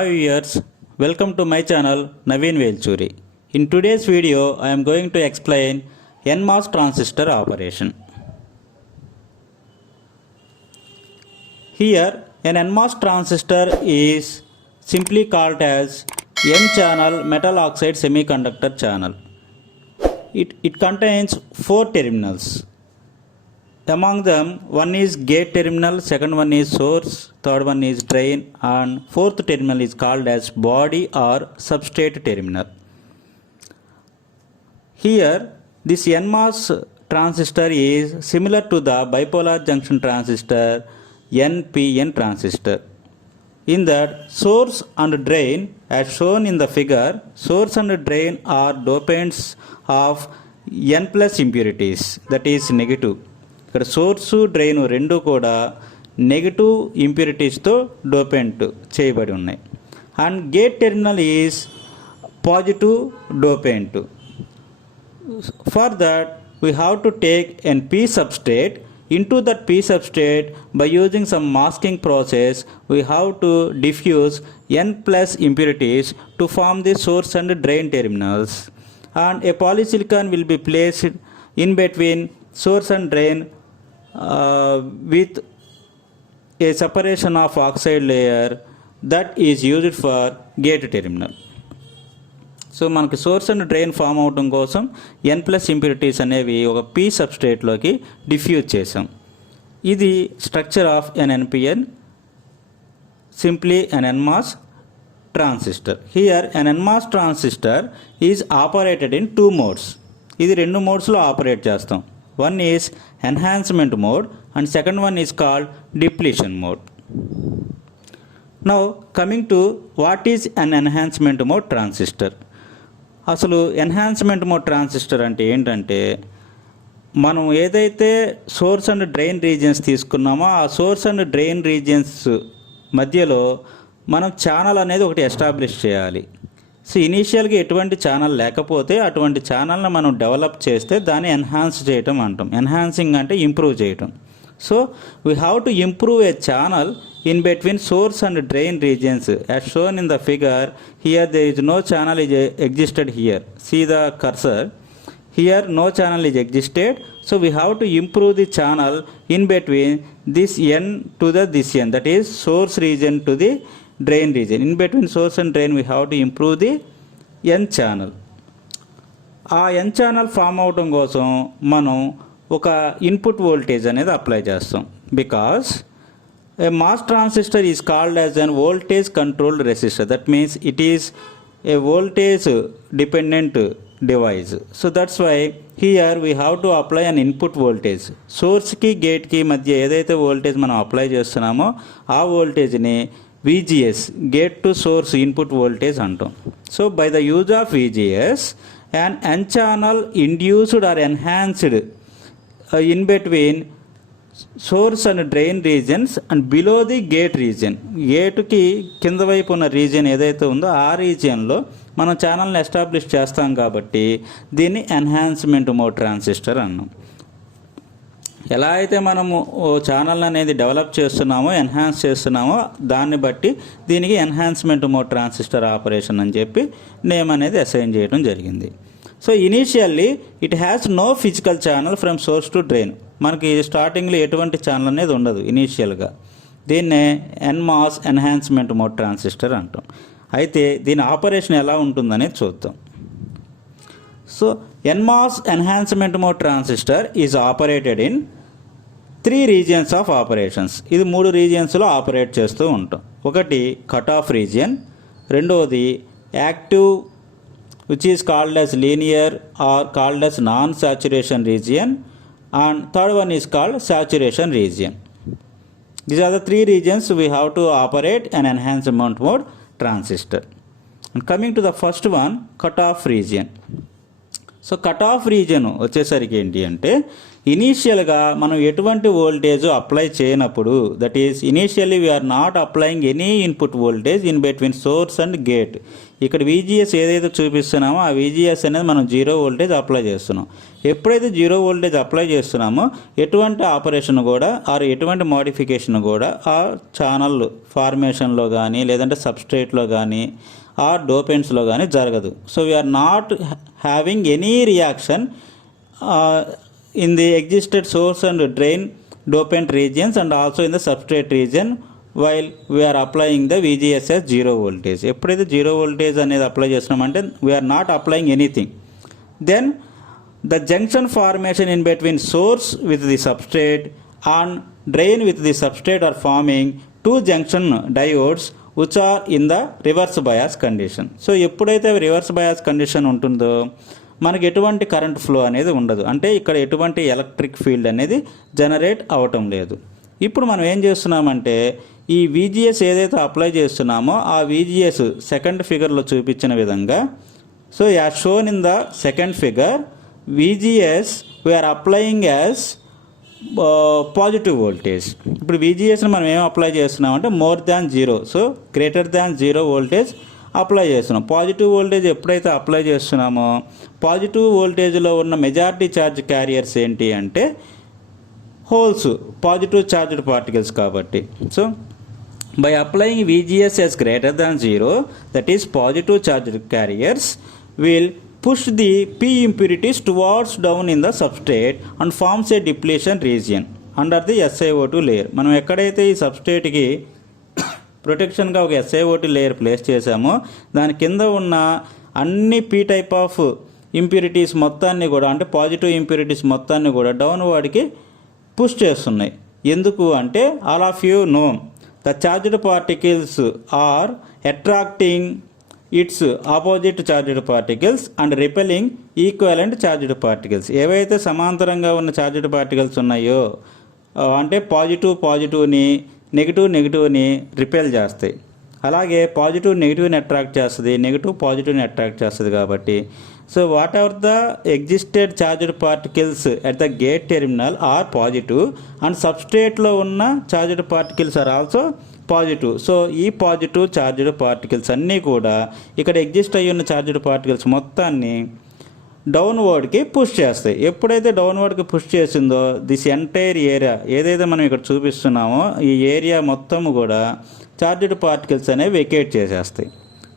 Hi viewers, welcome to my channel Naveen Velchuri. In today's video, I am going to explain nMOS transistor operation. Here, an nMOS transistor is simply called as N-channel metal oxide semiconductor channel. It contains 4 terminals. Among them, one is gate terminal, second one is source, third one is drain, and fourth terminal is called as body or substrate terminal. Here, this nMOS transistor is similar to the bipolar junction transistor NPN transistor. In that, source and drain, as shown in the figure, source and drain are dopants of N plus impurities, that is negative. ఇక్కడ source drain రెండు కూడా negative ఇంప్యూరిటీస్తో dopant చేయబడి ఉన్నాయి. And gate terminal is positive dopant. For that we have to take N P substrate. Into that P substrate, by using some masking process, we have to diffuse N plus impurities to form the source and drain terminals. And a polysilicon will be placed in between source and drain with a separation of oxide layer that is used for gate terminal. So మనకి source and drain form అవడం కోసం ఎన్ plus impurities అనేవి ఒక P సబ్స్ట్రేట్లోకి diffuse చేసాం. ఇది structure of N NPN, simply N NMOS transistor. Here N NMOS transistor is operated in 2 modes. ఇది 2 మోడ్స్లో operate చేస్తాం. One is enhancement mode and second one is called depletion mode. Now coming to what is an enhancement mode transistor. అసలు enhancement mode transistor అంటే ఏంటంటే, మనం ఏదైతే source and drain regions తీసుకున్నామో ఆ సోర్స్ అండ్ డ్రైన్ రీజియన్స్ మధ్యలో మనం channel అనేది ఒకటి ఎస్టాబ్లిష్ చేయాలి. సో ఇనీషియల్గా ఎటువంటి ఛానల్ లేకపోతే అటువంటి ఛానల్ని మనం డెవలప్ చేస్తే దాన్ని ఎన్హాన్స్ చేయటం అంటాం. ఎన్హాన్సింగ్ అంటే ఇంప్రూవ్ చేయటం. So we have to improve A channel in between source and drain regions. As shown in the figure, here there is no channel is existed here. See the cursor. Here no channel is existed. So we have to improve the channel in between this N to this N. That is source region to the drain region. In between source and drain we have to improve the N channel. ఆ N channel form అవడం కోసం మనం ఒక input voltage అనేది apply చేస్తాం. Because a MOS transistor is called as an voltage controlled resistor. That means it is a voltage dependent device. So that's why here we have to apply an input voltage. Source ki gate ki madhya edaithe voltage మనం apply చేస్తున్నామో ఆ వోల్టేజ్ని VGS, gate to source input voltage అంటాం. So by the use of VGS, an N channel induced or enhanced in between source and drain regions and below the gate region. గేటుకి కింద వైపు ఉన్న region ఏదైతే ఉందో ఆ రీజియన్లో మనం ఛానల్ని ఎస్టాబ్లిష్ చేస్తాం కాబట్టి దీన్ని ఎన్హాన్స్మెంట్ మోడ్ ట్రాన్సిస్టర్ అన్నాం. ఎలా అయితే మనము ఛానల్ అనేది డెవలప్ చేస్తున్నామో, ఎన్హాన్స్ చేస్తున్నామో దాన్ని బట్టి దీనికి ఎన్హాన్స్మెంట్ మోడ్ ట్రాన్సిస్టర్ ఆపరేషన్ అని చెప్పి నేమ్ అనేది అసైన్ చేయడం జరిగింది. So initially it has no physical channel from source to drain. మనకి స్టార్టింగ్లో ఎటువంటి ఛానల్ అనేది ఉండదు ఇనీషియల్గా. దీన్నే ఎన్మాస్ ఎన్హాన్స్మెంట్ మోడ్ ట్రాన్సిస్టర్ అంటాం. అయితే దీని ఆపరేషన్ ఎలా ఉంటుందనేది చూద్దాం. So NMOS enhancement mode transistor is operated in 3 regions of operations. ఇది 3 regionsలో ఆపరేట్ చేస్తూ ఉంటాం. ఒకటి కట్ ఆఫ్ రీజియన్, రెండవది active which is called as linear or called as non-saturation region, and third one is called saturation region. These are the 3 regions we have to operate an enhancement mode transistor. And coming to the first one, cutoff region. So cutoff region వచ్చేసరికి ఏంటి అంటే, ఇనీషియల్గా మనం ఎటువంటి voltage apply చేయనప్పుడు, that is initially we're not applying any input voltage in between source and gate. ఇక్కడ VGS ఏదైతే చూపిస్తున్నామో ఆ VGS అనేది మనం 0 వోల్టేజ్ అప్లై చేస్తున్నాం. ఎప్పుడైతే 0 వోల్టేజ్ అప్లై చేస్తున్నామో ఎటువంటి ఆపరేషన్ కూడా ఆర్ ఎటువంటి మోడిఫికేషన్ కూడా ఆ ఛానల్ ఫార్మేషన్లో కానీ లేదంటే సబ్స్ట్రేట్లో కానీ ఆ డోపెంట్స్లో కానీ జరగదు. So we're not having any reaction in the existed source and drain dopant regions and also in the substrate region while we are applying the VGS as 0 voltage. ఎప్పుడైతే 0 voltage అనేది అప్లై చేస్తున్నామంటే we are not applying anything. Then the junction formation in between source with the substrate and drain with the substrate are forming two junction diodes which are in the reverse bias condition. So ఎప్పుడైతే reverse bias condition ఉంటుందో మనకి ఎటువంటి current flow అనేది ఉండదు, అంటే ఇక్కడ ఎటువంటి electric field అనేది జనరేట్ అవటం లేదు. ఇప్పుడు మనం ఏం చేస్తున్నామంటే ఈ VGS ఏదైతే అప్లై చేస్తున్నామో ఆ VGS సెకండ్ ఫిగర్లో చూపించిన విధంగా, so as shown in the second figure VGS we're applying as positive voltage. ఇప్పుడు VGSని మనం ఏం అప్లై చేస్తున్నామంటే more than 0, so greater than 0 voltage apply చేస్తున్నాం. పాజిటివ్ వోల్టేజ్ ఎప్పుడైతే అప్లై చేస్తున్నామో పాజిటివ్ వోల్టేజ్లో ఉన్న మెజారిటీ ఛార్జ్ క్యారియర్స్ ఏంటి అంటే హోల్స్, పాజిటివ్ ఛార్జ్డ్ పార్టికల్స్ కాబట్టి. So by applying VGS as greater than 0, that is positive charged carriers will push the P impurities towards down in the substrate and forms a depletion region under the SiO2 layer. మనం ఎక్కడైతే ఈ సబ్స్ట్రేట్కి ప్రొటెక్షన్గా ఒక SiO2 layer place చేసామో దాని కింద ఉన్న అన్ని P type of impurities మొత్తాన్ని కూడా, అంటే పాజిటివ్ ఇంప్యూరిటీస్ మొత్తాన్ని కూడా డౌన్వర్డ్కి పుష్ చేస్తున్నాయి. ఎందుకు అంటే all of you know the charged particles are attracting its opposite charged particles and repelling equivalent charged particles. ఏవైతే సమాంతరంగా ఉన్న చార్జ్డ్ పార్టికల్స్ ఉన్నాయో అంటే పాజిటివ్ని నెగిటివ్ని రిపెల్ చేస్తాయి, అలాగే పాజిటివ్ నెగిటివ్ని అట్రాక్ట్ చేస్తుంది, నెగిటివ్ పాజిటివ్ని అట్రాక్ట్ చేస్తుంది. కాబట్టి so whatever the existed charged particles at the gate terminal are positive and సబ్స్ట్రేట్లో ఉన్న charged particles are also positive. So ఈ పాజిటివ్ చార్జ్డ్ పార్టికల్స్ అన్నీ కూడా ఇక్కడ ఎగ్జిస్ట్ అయ్యి ఉన్న చార్జ్డ్ పార్టికల్స్ మొత్తాన్ని డౌన్వర్డ్కి పుష్ చేస్తాయి. ఎప్పుడైతే డౌన్వర్డ్కి పుష్ చేసిందో దిస్ ఎంటైర్ ఏరియా ఏదైతే మనం ఇక్కడ చూపిస్తున్నామో ఈ ఏరియా మొత్తం కూడా చార్జ్డ్ పార్టికల్స్ అనేవి వెకేట్ చేసేస్తాయి.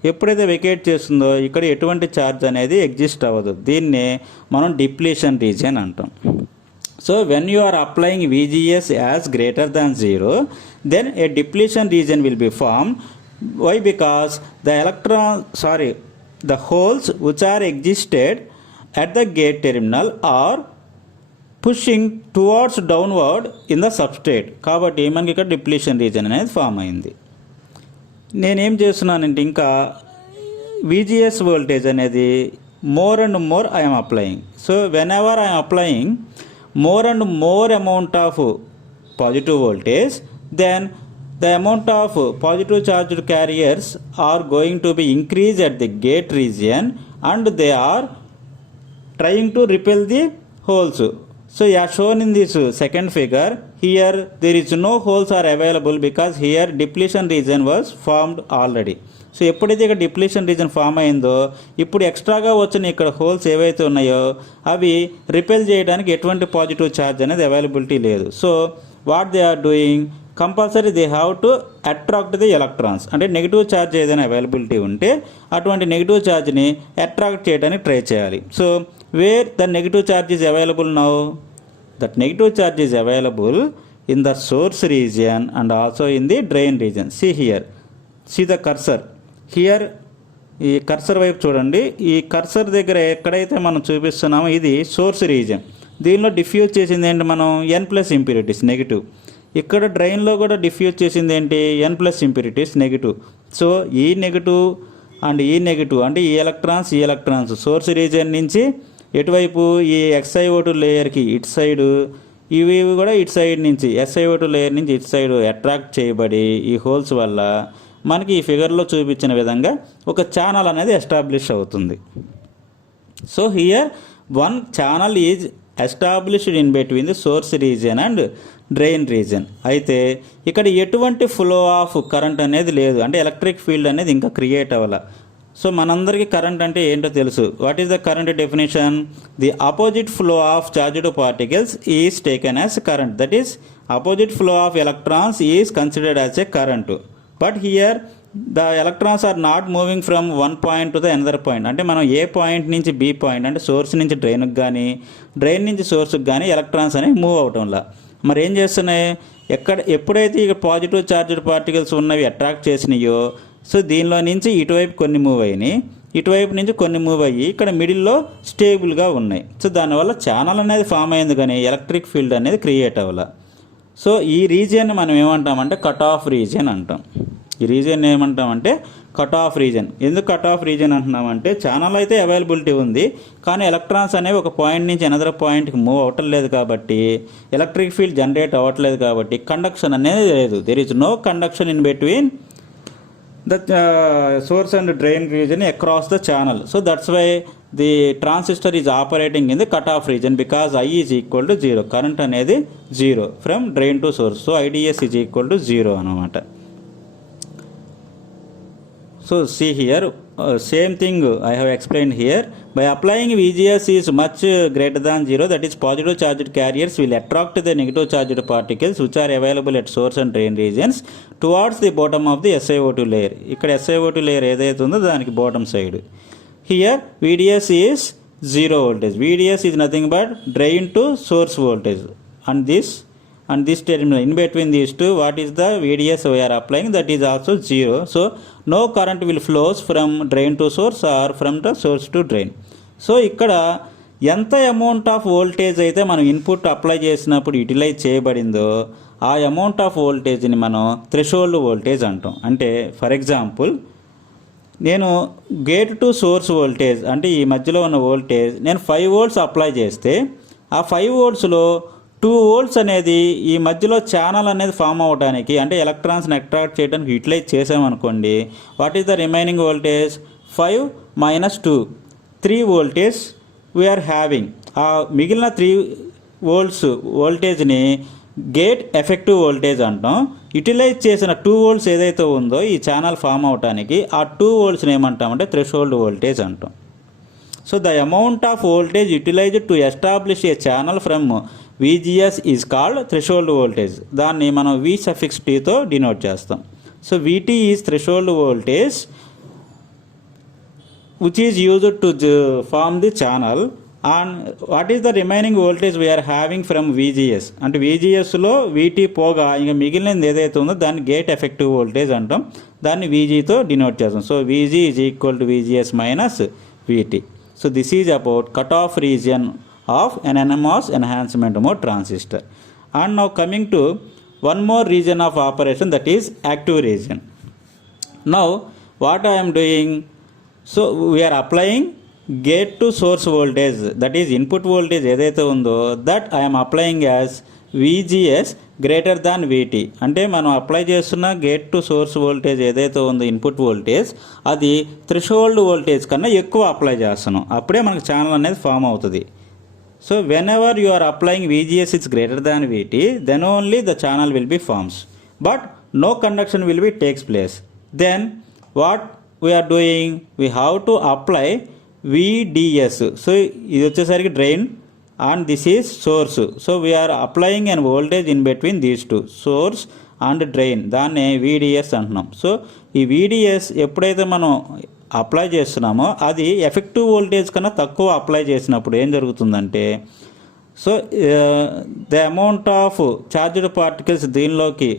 ఎప్పుడైతే వెకేట్ చేస్తుందో ఇక్కడ ఎటువంటి ఛార్జ్ అనేది ఎగ్జిస్ట్ అవ్వదు. దీన్నే మనం డిప్లీషన్ రీజియన్ అంటాం. So when you are applying VGS as greater than 0, then a depletion region will be formed. Why? Because the holes which are existed at the gate terminal are pushing towards downward in the substrate. కాబట్టి మనకి ఇక్కడ depletion reason అనేది form అయింది. నేనేం చేస్తున్నానంటే ఇంకా VGS voltage అనేది more and more I'm applying. So whenever I'm applying more and more amount of positive voltage, then the amount of positive charged carriers are going to be increased at the gate region and they are trying to repel the holes. So as shown in this second figure, here there is no holes are available because here depletion region was formed already. So ఎప్పుడైతే ఇక్కడ depletion reason form అయిందో ఇప్పుడు ఎక్స్ట్రాగా వచ్చిన ఇక్కడ holes ఏవైతే ఉన్నాయో అవి రిపెల్ చేయడానికి ఎటువంటి పాజిటివ్ ఛార్జ్ అనేది అవైలబిలిటీ లేదు. So what they are doing, compulsory they have to attract the electrons. అంటే నెగిటివ్ ఛార్జ్ ఏదైనా అవైలబిలిటీ ఉంటే అటువంటి నెగిటివ్ ఛార్జ్ని అట్రాక్ట్ చేయడానికి ట్రై చేయాలి. So where the negative charge is available now, that negative charge is available in the source region and also in the drain region. See the cursor here. ఈ cursor వైపు చూడండి. ఈ cursor దగ్గర ఎక్కడైతే మనం చూపిస్తున్నామో ఇది సోర్స్ రీజియన్. దీనిలో diffuse చేసింది ఏంటి మనం N+ ఇంప్యూరిటీస్ నెగిటివ్. ఇక్కడ డ్రైన్లో కూడా డిఫ్యూజ్ చేసింది ఏంటి N+ ఇంప్యూరిటీస్ నెగిటివ్. సో ఈ నెగిటివ్ అండ్ ఈ నెగిటివ్ అంటే ఈ ఎలక్ట్రాన్స్ సోర్స్ రీజియన్ నుంచి ఎటువైపు ఈ SiO2 లేయర్కి ఇటు సైడు, ఇవి కూడా ఇటు సైడ్ నుంచి SiO2 లేయర్ నుంచి ఇటు సైడ్ అట్రాక్ట్ చేయబడి ఈ హోల్స్ వల్ల మనకి ఈ ఫిగర్లో చూపించిన విధంగా ఒక ఛానల్ అనేది ఎస్టాబ్లిష్ అవుతుంది. So here one channel is established in between the source region and drain region. అయితే ఇక్కడ ఎటువంటి ఫ్లో ఆఫ్ కరెంట్ అనేది లేదు, అంటే ఎలక్ట్రిక్ ఫీల్డ్ అనేది ఇంకా క్రియేట్ అవ్వాల. సో మనందరికీ కరెంట్ అంటే ఏంటో తెలుసు. What is the current definition? The opposite flow of charged particles is taken as current. That is opposite flow of electrons is considered as a current. But here the electrons are not moving from one point to the another point. అంటే మనం A point నుంచి B point, అంటే source నుంచి డ్రైన్కి కానీ drain నుంచి సోర్స్కి కానీ electrons అనేవి మూవ్ అవటంలా మరి ఏం చేస్తున్నాయి, ఎప్పుడైతే ఇక పాజిటివ్ చార్జ్డ్ పార్టికల్స్ ఉన్నవి అట్రాక్ట్ చేసినాయో, సో దీనిలో నుంచి ఇటువైపు కొన్ని మూవ్ అయినాయి, ఇటువైపు నుంచి కొన్ని మూవ్ అయ్యి ఇక్కడ మిడిల్లో స్టేబుల్గా ఉన్నాయి. సో దానివల్ల ఛానల్ అనేది ఫామ్ అయింది కానీ ఎలక్ట్రిక్ ఫీల్డ్ అనేది క్రియేట్ అవ్వాలి. సో ఈ రీజియన్ మనం ఏమంటామంటే కట్ ఆఫ్ రీజియన్ అంటాం. ఈ రీజియన్ ఏమంటామంటే కట్ ఆఫ్ రీజన్. ఎందుకు కట్ ఆఫ్ రీజన్ అంటున్నామంటే ఛానల్ అయితే అవైలబిలిటీ ఉంది, కానీ ఎలక్ట్రాన్స్ అనేవి ఒక పాయింట్ నుంచి అనదర్ పాయింట్కి మూవ్ అవ్వటం లేదు కాబట్టి, ఎలక్ట్రిక్ ఫీల్డ్ జనరేట్ అవ్వట్లేదు కాబట్టి కండక్షన్ అనేది లేదు. There is no conduction in between the source and drain region across the channel. So that's why the transistor is operating in the cutoff region, because I is equal to 0. Current అనేది 0 from drain to source. So IDS is equal to 0 అన్నమాట. So see here, same thing I have explained here. By applying VGS is much greater than 0, that is positive charged carriers will attract the negative charged particles which are available at source and drain regions towards the bottom of the SiO2 layer. ఇక్కడ SiO2 layer ఏదైతే ఉందో దానికి bottom side. Here VDS is 0 voltage. VDS is nothing but drain to source voltage. And this terminal in between these two, what is the VDS we are applying, that is also 0. So no current will flows from drain to source or from the source to drain. So ఇక్కడ ఎంత amount of voltage అయితే మనం input apply చేసినప్పుడు utilise చేయబడిందో ఆ amount of వోల్టేజ్ని మనం threshold voltage అంటాం. అంటే ఫర్ ఎగ్జాంపుల్ నేను గేట్ టు సోర్స్ వోల్టేజ్ అంటే ఈ మధ్యలో ఉన్న వోల్టేజ్ నేను 5 volts అప్లై చేస్తే ఆ 5 voltsలో 2 volts అనేది ఈ మధ్యలో ఛానల్ అనేది ఫామ్ అవ్వడానికి, అంటే ఎలక్ట్రాన్స్ని అట్రాక్ట్ చేయడానికి యూటిలైజ్ చేసామనుకోండి, what is the remaining voltage? 5 - 2 3 voltage we are having. ఆ మిగిలిన 3 volts వోల్టేజ్ని గేట్ ఎఫెక్టివ్ వోల్టేజ్ అంటాం. యూటిలైజ్ చేసిన 2 volts ఏదైతే ఉందో ఈ ఛానల్ ఫామ్ అవడానికి ఆ 2 voltsని ఏమంటామంటే థ్రెషోల్డ్ వోల్టేజ్ అంటాం. So the amount of voltage utilised to establish a channel from VGS is called threshold voltage. దాన్ని మనం V∗T డినోట్ చేస్తాం. So VT is threshold voltage which is used to form the channel, and what is the remaining voltage we are having from VGS అంటే VGSలో VT పోగా ఇంకా మిగిలినది ఏదైతే ఉందో దాన్ని గేట్ ఎఫెక్టివ్ వోల్టేజ్ అంటాం. దాన్ని VGతో డినోట్ చేస్తాం. So VG is equal to VGS - VT. So this is about cut off region of an NMOS enhancement mode transistor. And now coming to one more region of operation, that is active region. Now what I am doing, so we are applying gate to source voltage, that is input voltage ఏదైతే ఉందో that I am applying as VGS greater than VT. అంటే మనం apply చేస్తున్న gate to source voltage ఏదైతే ఉందో input voltage అది threshold voltage కన్నా ఎక్కువ అప్లై చేస్తున్నాం, అప్పుడే మనకు ఛానల్ అనేది ఫామ్ అవుతుంది. So whenever you are applying VGS is greater than VT, then only the channel will be forms, but no conduction will be takes place. Then what we are doing, we have to apply VDS. So ఇది వచ్చేసరికి drain and this is source. So we are applying an voltage in between these two, source and drain. దాన్నే VDS అంటున్నాం. So ఈ VDS ఎప్పుడైతే మనం apply చేస్తున్నామో అది effective voltage కన్నా తక్కువ అప్లై చేసినప్పుడు ఏం జరుగుతుందంటే, so the amount of charged particles దీనిలోకి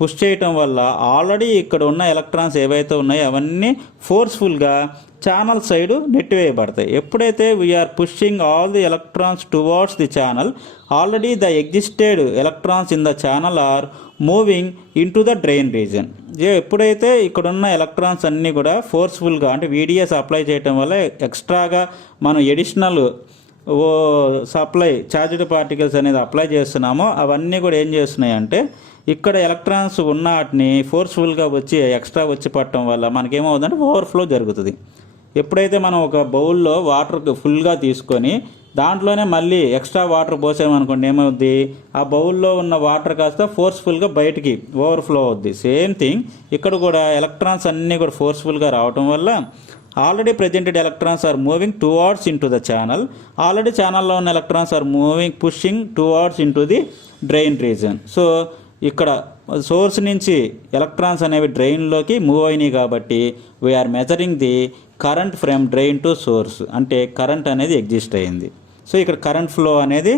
పుష్ చేయటం వల్ల ఆల్రెడీ ఇక్కడ ఉన్న ఎలక్ట్రాన్స్ ఏవైతే ఉన్నాయో అవన్నీ ఫోర్స్ఫుల్గా ఛానల్ సైడ్ నెట్టివేయబడతాయి. ఎప్పుడైతే we are pushing all the electrons towards the channel, already the existed electrons in the channel are moving in to the drain region. ఎప్పుడైతే ఇక్కడున్న ఎలక్ట్రాన్స్ అన్నీ కూడా ఫోర్స్ఫుల్గా అంటే VDS అప్లై చేయటం వల్ల ఎక్స్ట్రాగా మనం ఎడిషనల్ సప్లై ఛార్జ్డ్ పార్టికల్స్ అనేది అప్లై చేస్తున్నామో అవన్నీ కూడా ఏం చేస్తున్నాయి అంటే ఇక్కడ ఎలక్ట్రాన్స్ ఉన్న వాటిని ఫోర్స్ఫుల్గా వచ్చి ఎక్స్ట్రా వచ్చి పట్టడం వల్ల మనకేమవుతుందంటే ఓవర్ఫ్లో జరుగుతుంది. ఎప్పుడైతే మనం ఒక బౌల్లో వాటర్ ఫుల్గా తీసుకొని దాంట్లోనే మళ్ళీ ఎక్స్ట్రా వాటర్ పోసామనుకోండి ఏమవుద్ది, ఆ బౌల్లో ఉన్న వాటర్ కాస్త ఫోర్స్ఫుల్గా బయటికి ఓవర్ఫ్లో అవుద్ది. సేమ్ థింగ్ ఇక్కడ కూడా ఎలక్ట్రాన్స్ అన్నీ కూడా ఫోర్స్ఫుల్గా రావటం వల్ల already presented electrons are moving towards in to the channel. Already ఛానల్లో ఉన్న electrons are moving pushing towards in to the drain region. So ఇక్కడ సోర్స్ నుంచి ఎలక్ట్రాన్స్ అనేవి డ్రైన్లోకి మూవ్ అయినాయి కాబట్టి we are measuring the current from drain to source, అంటే current అనేది ఎగ్జిస్ట్ అయింది. సో ఇక్కడ కరెంట్ ఫ్లో అనేది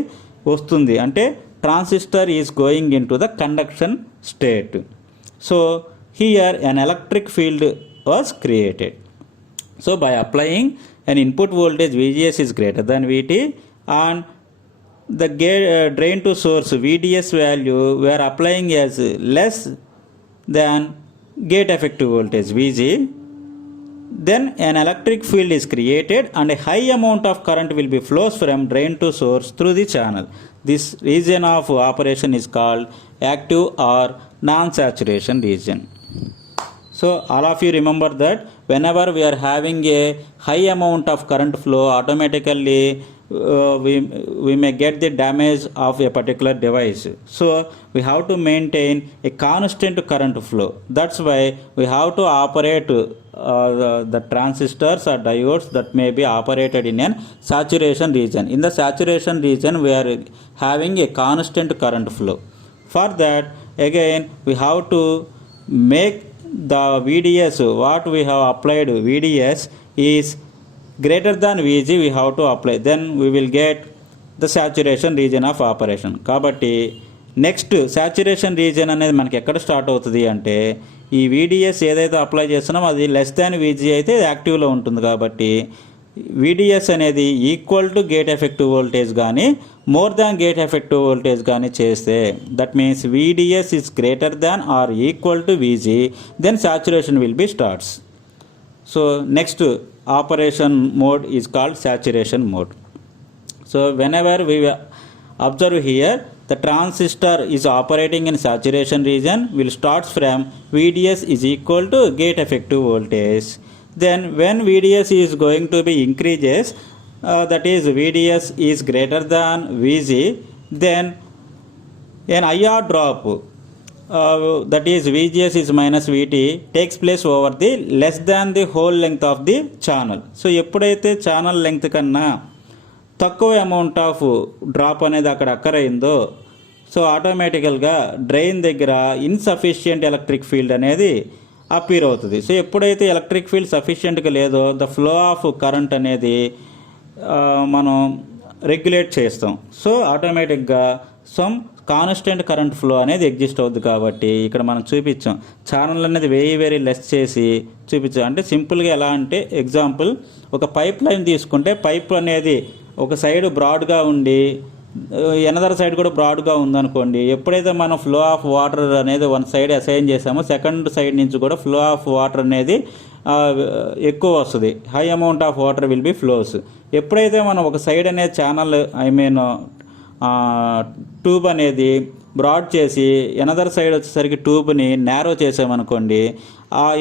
వస్తుంది, అంటే transistor is going in to the conduction state. So here an electric field was created. So by applying an input voltage VGS is greater than VT and the drain to source VDS value we are applying as less than gate effective voltage VG, then an electric field is created and a high amount of current will be flows from drain to source through the channel. This region of operation is called active or non-saturation region. So all of you remember that whenever we are having a high amount of current flow, automatically we may get the damage of a particular device. So we have to maintain a constant current flow. That's why we have to operate the transistors or diodes that may be operated in a saturation region. In the saturation region we are having a constant current flow. For that again we have to make the VDS, what we have applied VDS is greater than VG we have to apply, then we will get the saturation region of operation. కాబట్టి next saturation reason అనేది మనకి ఎక్కడ start అవుతుంది అంటే ఈ VDS ఏదైతే apply చేస్తున్నామో అది లెస్ దాన్ VG అయితే యాక్టివ్లో ఉంటుంది. కాబట్టి VDS అనేది equal to gate effective voltage కానీ more than gate effective voltage కానీ చేస్తే that means VDS is greater than or equal to VG, then saturation will be starts. So next operation mode is called saturation mode. So whenever we observe here the transistor is operating in saturation region will starts from VDS is equal to gate effective voltage. Then when VDS is going to be increases, that is VDS is greater than VG, then an IR drop, that is VGS is minus VT takes place over the less than the whole length of the channel. So ఎప్పుడైతే channel length కన్నా తక్కువ amount of drop అనేది అక్కడ అక్కర్ అయిందో so ఆటోమేటికల్గా drain దగ్గర insufficient electric field అనేది appear అవుతుంది. So ఎప్పుడైతే ఎలక్ట్రిక్ ఫీల్డ్ సఫిషియెంట్గా లేదో ద ఫ్లో ఆఫ్ కరెంట్ అనేది మనం రెగ్యులేట్ చేస్తాం. సో ఆటోమేటిక్గా సమ్ కాన్స్టెంట్ కరెంట్ ఫ్లో అనేది ఎగ్జిస్ట్ అవుద్ది. కాబట్టి ఇక్కడ మనం చూపించాం ఛానల్ అనేది వెరీ లెస్ చేసి చూపించాం. అంటే సింపుల్గా ఎలా అంటే ఎగ్జాంపుల్ ఒక పైప్ లైన్ తీసుకుంటే పైప్ అనేది ఒక సైడ్ బ్రాడ్గా ఉండి ఎనదర్ సైడ్ కూడా బ్రాడ్గా ఉందనుకోండి, ఎప్పుడైతే మనం ఫ్లో ఆఫ్ వాటర్ అనేది వన్ సైడ్ అసైన్ చేసామో సెకండ్ సైడ్ నుంచి కూడా ఫ్లో ఆఫ్ వాటర్ అనేది ఎక్కువ వస్తుంది. High amount of water will be flows. ఎప్పుడైతే మనం ఒక సైడ్ అనేది ఛానల్ ట్యూబ్ అనేది బ్రాడ్ చేసి ఎనదర్ సైడ్ వచ్చేసరికి ట్యూబ్ని నేరో చేసామనుకోండి,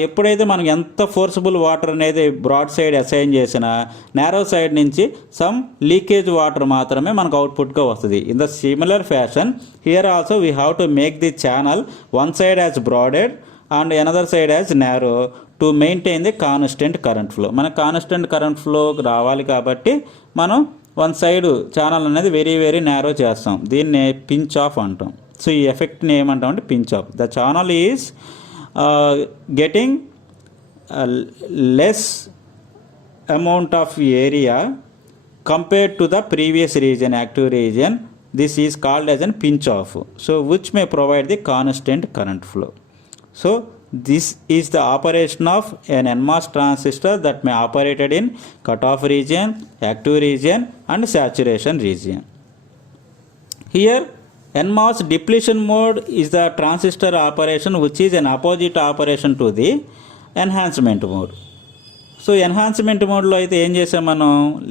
ఎప్పుడైతే మనం ఎంత ఫోర్సబుల్ వాటర్ అనేది బ్రాడ్ సైడ్ అసైన్ చేసినా నేరో సైడ్ నుంచి సమ్ లీకేజ్ వాటర్ మాత్రమే మనకు అవుట్పుట్గా వస్తుంది. In the similar fashion here also we have to make the channel one side as broaded and another side as narrow to maintain the constant current flow. మనకు constant current flow రావాలి కాబట్టి మనం one side channel అనేది very narrow చేస్తాం. దీన్ని pinch of అంటాం. So ఈ ఎఫెక్ట్ని ఏమంటాం అంటే pinch of. The channel is getting less amount of area compared to the previous reason, active reason. This is called as an pinch of. So which may provide the constant current flow. So this is the operation of an NMOS transistor that may operated in cutoff region, active region and saturation region. Here NMOS depletion mode is the transistor operation which is an opposite operation to the enhancement mode. So enhancement మోడ్లో అయితే ఏం చేసాం, మనం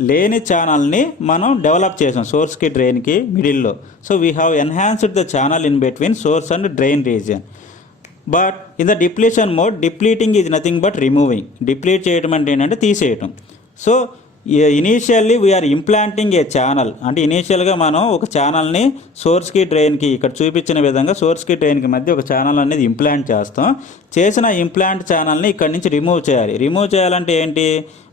లేని ఛానల్ని మనం develop చేసాం సోర్స్కి డ్రైన్కి మిడిల్లో. So we have enhanced the channel in between source and drain region. But in the depletion mode depleting is nothing but removing. Deplete చేయడం అంటే ఏంటంటే తీసేయటం. సో ఇనీషియల్లీ వీఆర్ ఇంప్లాంటింగ్ ఏ ఛానల్, అంటే ఇనీషియల్గా మనం ఒక ఛానల్ని సోర్స్కి డ్రైన్కి ఇక్కడ చూపించిన విధంగా సోర్స్కి డ్రైన్కి మధ్య ఒక ఛానల్ అనేది ఇంప్లాంట్ చేస్తాం. చేసిన ఇంప్లాంట్ ఛానల్ని ఇక్కడి నుంచి రిమూవ్ చేయాలి. రిమూవ్ చేయాలంటే ఏంటి,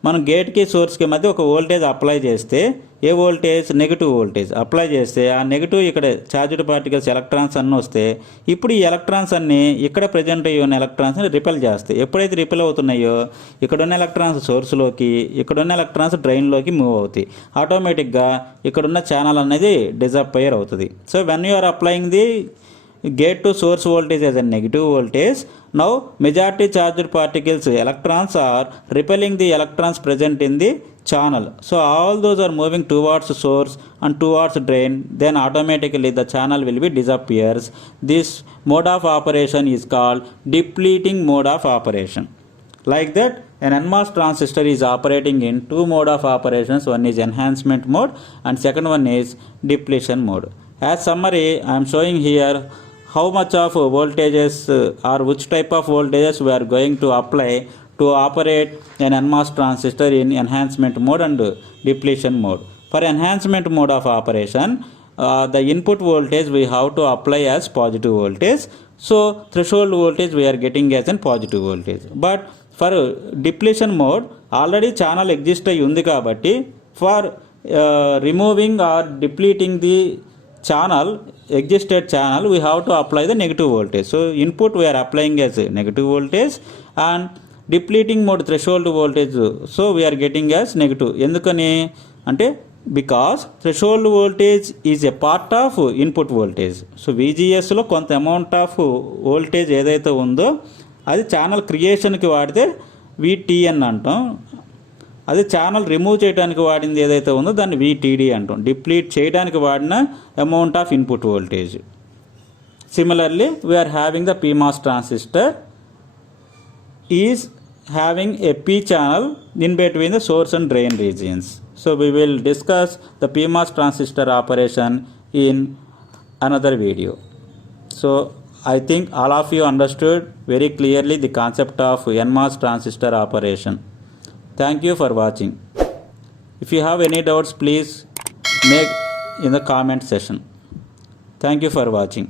మనం గేట్కి సోర్స్కి మధ్య ఒక వోల్టేజ్ అప్లై చేస్తే, ఏ వోల్టేజ్, నెగిటివ్ వోల్టేజ్ అప్లై చేస్తే ఆ నెగిటివ్ ఇక్కడ ఛార్జ్డ్ పార్టికల్స్ ఎలక్ట్రాన్స్ అన్నీ వస్తే ఇప్పుడు ఈ ఎలక్ట్రాన్స్ అన్నీ ఇక్కడ ప్రజెంట్ అయ్యి ఉన్న ఎలక్ట్రాన్స్ని రిపెల్ చేస్తాయి. ఎప్పుడైతే రిపెల్ అవుతున్నాయో ఇక్కడున్న ఎలక్ట్రాన్స్ సోర్స్లోకి, ఇక్కడున్న ఎలక్ట్రాన్స్ డ్రైన్లోకి మూవ్ అవుతాయి. ఆటోమేటిక్గా ఇక్కడున్న ఛానల్ అనేది డిజపైర్ అవుతుంది. So when you are applying the gate to source voltage as a negative voltage, now majority charged particles electrons are repelling the electrons present in the channel. So all those are moving towards source and towards drain, then automatically the channel will be disappears. This mode of operation is called depleting mode of operation. Like that, an NMOS transistor is operating in two mode of operations. One is enhancement mode and second one is depletion mode. As summary, I am showing here how much of voltages or which type of voltages we are going to apply to operate an NMOS transistor in enhancement mode and depletion mode. For enhancement mode of operation, the input voltage we have to apply as positive voltage. So threshold voltage we are getting as a positive voltage. But for depletion mode, already channel exists undi kabatti, for removing or depleting the existed channel, we have to apply the negative voltage. So input we are applying as negative voltage and depleting mode threshold voltage, so we are getting as negative. Endukani ante because threshold voltage is a part of input voltage. So VGS lo కొంత amount of voltage ఏదైతే ఉందో అది channel క్రియేషన్కి వాడితే VTN అంటాం. అదే channel remove చేయడానికి వాడింది ఏదైతే ఉందో దాన్ని VTD అంటాం. డిప్లీట్ చేయడానికి వాడిన amount of input voltage. Similarly we are having the PMOS transistor is having a P channel in between the source and drain regions. So we will discuss the PMOS transistor operation in another video. So I think all of you understood very clearly the concept of NMOS transistor operation. Thank you for watching. If you have any doubts, please make in the comment section. Thank you for watching.